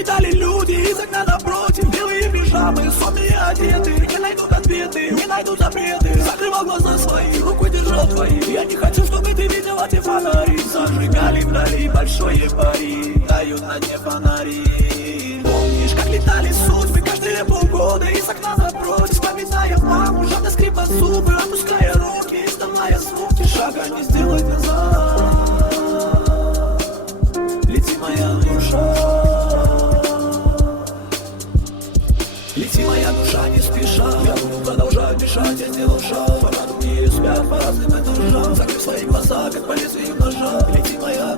покидали люди из окна напротив. Белые пижамы, сонные одеты. Не найдут ответы, не найдут запреты. Закрывал глаза свои, рукой держал твои. Я не хочу, чтобы ты видела те фонари. Зажигали вдали большое пари, дают на дне фонари. Помнишь, как летали судьбы каждые полгода из окна напротив, вспоминая маму, жадно скрипа зубы, опуская руки, издавая звуки, шага не сделать назад. Лети, моя душа, лети, моя душа, не спеша. Я буду продолжать дышать, я сделал шаг. Пока другие спят по разным этажам, закрыв свои глаза, как по лезвию ножа. Лети, моя